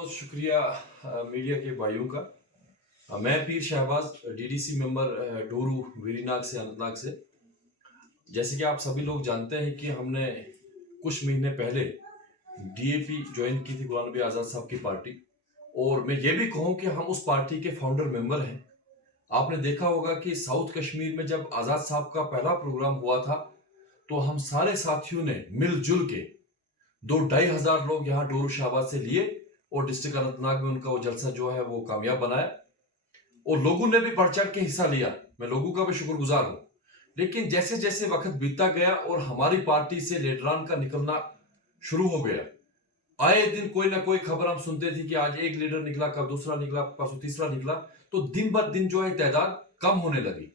बहुत शुक्रिया मीडिया के भाइयों का। मैं पीर शहबाज डीडीसी मेंबर डोरू वेरीनाग से अनंतनाग से। जैसे कि आप सभी लोग जानते हैं कि हमने कुछ महीने पहले डीएपी ज्वाइन की थी, गुलाम नबी आज़ाद साहब की पार्टी। और मैं ये भी कहूँ कि हम उस पार्टी के फाउंडर मेंबर हैं। आपने देखा होगा कि साउथ कश्मीर में जब आज़ाद साहब का पहला प्रोग्राम हुआ था तो हम सारे साथियों ने मिलजुल के 2-2.5 हजार लोग यहाँ डोरू शहबाज से लिए और डिस्ट्रिक्ट अनंतनाग में उनका वो जलसा जो है वो कामयाब बनाया और लोगों ने भी बढ़ चढ़ के हिस्सा लिया। मैं लोगों का भी शुक्रगुजार हूं। लेकिन जैसे जैसे वक्त बीतता गया और हमारी पार्टी से लीडरान का निकलना शुरू हो गया, आए दिन कोई ना कोई खबर हम सुनते थे कि आज एक लीडर निकला, कल दूसरा निकला, परसों तीसरा निकला, तो दिन ब दिन जो है तादाद कम होने लगी।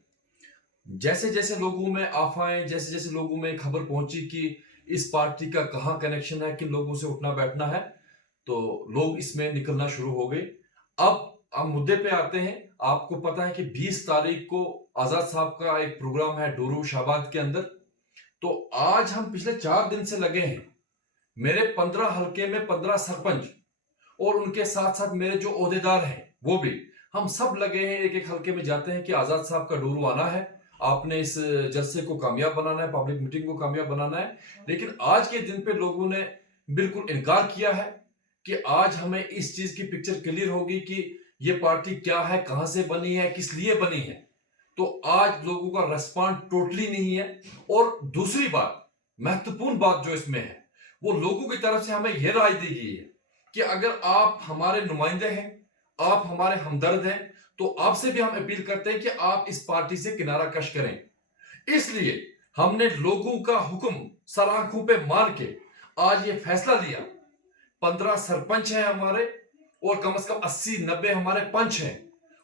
जैसे जैसे लोगों में अफवाहें, जैसे जैसे लोगों में खबर पहुंची कि इस पार्टी का कहाँ कनेक्शन है, किन लोगों से उठना बैठना है, तो लोग इसमें निकलना शुरू हो गए। अब मुद्दे पे आते हैं। आपको पता है कि 20 तारीख को आजाद साहब का एक प्रोग्राम है डोरू शाहबाद के अंदर। तो आज हम पिछले 4 दिन से लगे हैं। मेरे 15 हल्के में 15 सरपंच और उनके साथ साथ मेरे जो ओहदेदार हैं वो भी, हम सब लगे हैं, एक एक हल्के में जाते हैं कि आजाद साहब का डोरू आना है, आपने इस जलसे को कामयाब बनाना है, पब्लिक मीटिंग को कामयाब बनाना है। लेकिन आज के दिन पे लोगों ने बिल्कुल इनकार किया है कि आज हमें इस चीज की पिक्चर क्लियर होगी कि ये पार्टी क्या है, कहां से बनी है, किस लिए बनी है। तो आज लोगों का रेस्पॉन्स टोटली नहीं है। और दूसरी बात, महत्वपूर्ण बात जो इसमें है, वो लोगों की तरफ से हमें यह राय दी गई है कि अगर आप हमारे नुमाइंदे हैं, आप हमारे हमदर्द हैं, तो आपसे भी हम अपील करते हैं कि आप इस पार्टी से किनारा कश करें। इसलिए हमने लोगों का हुक्म सर आंखों पे मान के आज ये फैसला लिया। 15 सरपंच हैं हमारे और कम से कम 80-90 हमारे पंच हैं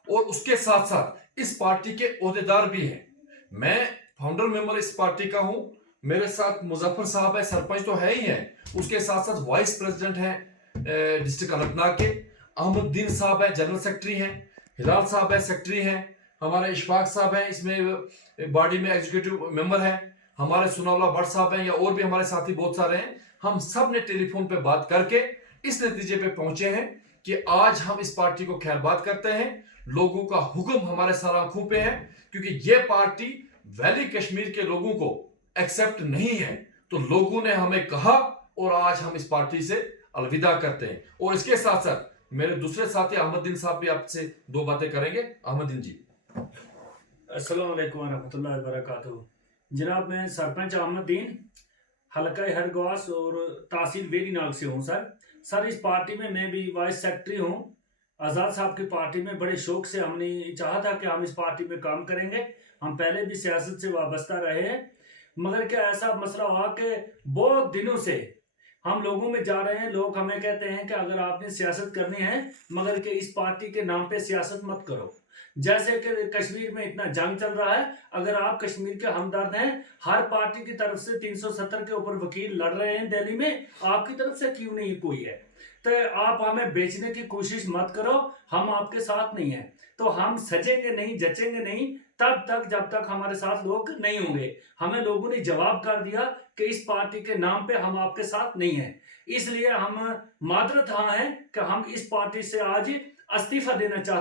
और उसके साथ साथ इस पार्टी के ओहदेदार भी हैं। मैं फाउंडर मेंबर इस पार्टी का हूं। मेरे साथ मुजफ्फर साहब है, सरपंच तो है ही है, उसके साथ साथ वाइस प्रेसिडेंट हैं डिस्ट्रिक्ट अनंतनाग के, अहमदुद्दीन साहब है, जनरल सेक्रेटरी हैं, हिलाल साहब है, सेक्रेटरी हैं, हमारे इशफाक साहब हैं, इसमें बॉडी में एग्जीक्यूटिव मेंबर हैं, हमारे सुनाउल्लाह भट्ट साहब हैं, या और भी हमारे साथी बहुत सारे हैं। हम सब ने टेलीफोन पे बात करके इस नतीजे पे पहुंचे हैं कि आज हम इस पार्टी को खैरबाद करते हैं। लोगों का हुक्म हमारे सर आंखों पे है, क्योंकि ये पार्टी वैली कश्मीर के लोगों को एक्सेप्ट नहीं है। तो लोगों ने हमें कहा और आज हम इस पार्टी से अलविदा करते हैं। और इसके साथ साथ मेरे दूसरे साथी अहमदुद्दीन साहब भी आपसे 2 बातें करेंगे। अहमदुद्दीन जी। अस्सलाम वालेकुम रहमतुल्लाहि व बरकातुहू। जनाब, मैं सरपंच अहमदुद्दीन हल्का हरगवास और तहसील वेरीनाग से हूँ। सर इस पार्टी में मैं भी वाइस सेक्रेटरी हूँ। आज़ाद साहब की पार्टी में बड़े शौक से हमने चाहा था कि हम इस पार्टी में काम करेंगे। हम पहले भी सियासत से वाबस्ता रहे हैं, मगर क्या ऐसा मसला हुआ कि बहुत दिनों से हम लोगों में जा रहे हैं। लोग हमें कहते हैं कि अगर आपने सियासत करनी है, मगर कि इस पार्टी के नाम पे सियासत मत करो। जैसे कि कश्मीर में इतना जंग चल रहा है, अगर आप कश्मीर के हमदर्द हैं, हर पार्टी की तरफ से 370 के ऊपर वकील लड़ रहे हैं दिल्ली में, आपकी तरफ से क्यों नहीं कोई है? तो आप हमें बेचने की कोशिश मत करो, हम आपके साथ नहीं है। तो हम सजेंगे नहीं, जचेंगे नहीं तब तक जब तक हमारे साथ लोग नहीं होंगे। हमें लोगों ने जवाब कर दिया कि इस पार्टी के नाम पे हम आपके साथ नहीं है। इसलिए हम मादरत हाँ हैं कि हम इस पार्टी से आज इस्तीफा देना चाहते हैं।